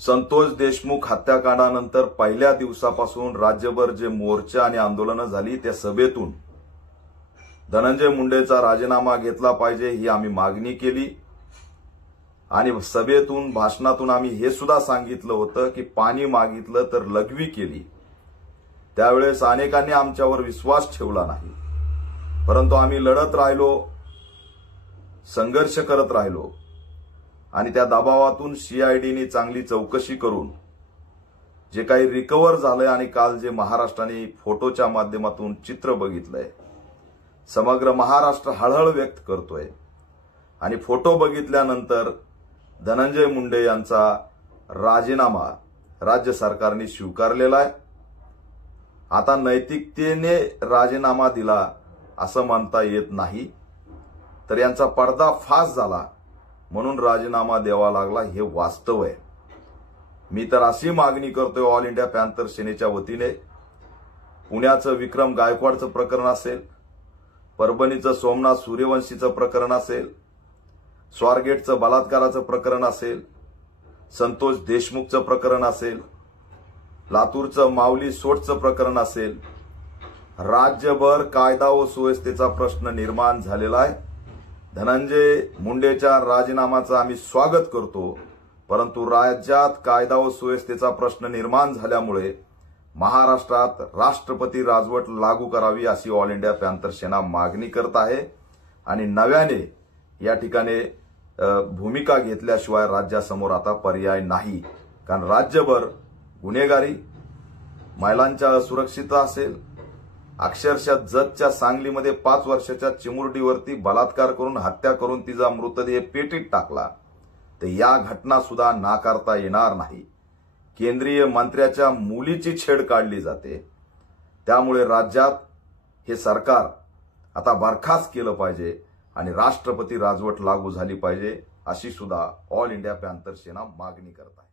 संतोष देशमुख हत्याकांडानंतर पहिल्या दिवसापासून राज्यभर जे मोर्चा आणि आंदोलनं झाली त्या सभेतून धनंजय मुंडेचा राजीनामा घेतला पाहिजे ही आम्ही मागणी केली आणि सभेतून भाषणातून आम्ही हे सुद्धा सांगितलं होतं की पाणी मागितलं तर लघवी केली। त्यावेळेस अनेकांनी आमच्यावर विश्वास ठेवला नाही, परंतु आम्ही लढत राहिलो, संघर्ष करत राहिलो आणि त्या दबावातून सीआयडीने चांगली चौकशी करून जे काही रिकव्हर झालंय आणि काल जे महाराष्ट्राने फोटोच्या माध्यमातून चित्र बघितलंय, समग्र महाराष्ट्र हळहळ व्यक्त करतोय आणि फोटो बघितल्यानंतर धनंजय मुंडे यांचा राजीनामा राज्य सरकारने स्वीकारलेला आहे। आता नैतिकतेने राजीनामा दिला असं म्हणता येत नाही, तर यांचा पर्दाफाश झाला म्हणून राजीनामा द्यावा लागला हे वास्तव आहे। मी तर अशी मागणी करतोय ऑल इंडिया पॅंथर सेनेच्या वतीने, पुण्याचं विक्रम गायकवाडचं प्रकरण असेल, परभणीचं सोमनाथ सूर्यवंशीचं प्रकरण असेल, स्वारगेटचं बलात्काराचं प्रकरण असेल, संतोष देशमुखचं प्रकरण असेल, लातूरचं माऊली सोटचं प्रकरण असेल, राज्यभर कायदा व सुव्यवस्थेचा प्रश्न निर्माण झालेला आहे। धनंजय मुंडेच्या राजीनाम्याचं आम्ही स्वागत करतो, परंतु राज्यात कायदा व सुव्यवस्थेचा प्रश्न निर्माण झाल्यामुळे महाराष्ट्रात राष्ट्रपती राजवट लागू करावी अशी ऑल इंडिया पॅंथर सेना मागणी करत आहे आणि नव्याने या ठिकाणी भूमिका घेतल्याशिवाय राज्यासमोर आता पर्याय नाही। कारण राज्यभर गुन्हेगारी, महिलांच्या असुरक्षितता असेल, अक्षरशः जतच्या सांगलीमध्ये 5 वर्षाच्या चिमुरडीवरती बलात्कार करून हत्या करून तिचा मृतदेह पेटीत टाकला, तर या घटना सुद्धा नाकारता येणार नाही। केंद्रीय मंत्र्याच्या मुलीची छेड काढली जाते, त्यामुळे राज्यात हे सरकार आता बरखास्त केलं पाहिजे आणि राष्ट्रपती राजवट लागू झाली पाहिजे अशी सुद्धा ऑल इंडिया पॅंथर सेना मागणी करत आहे।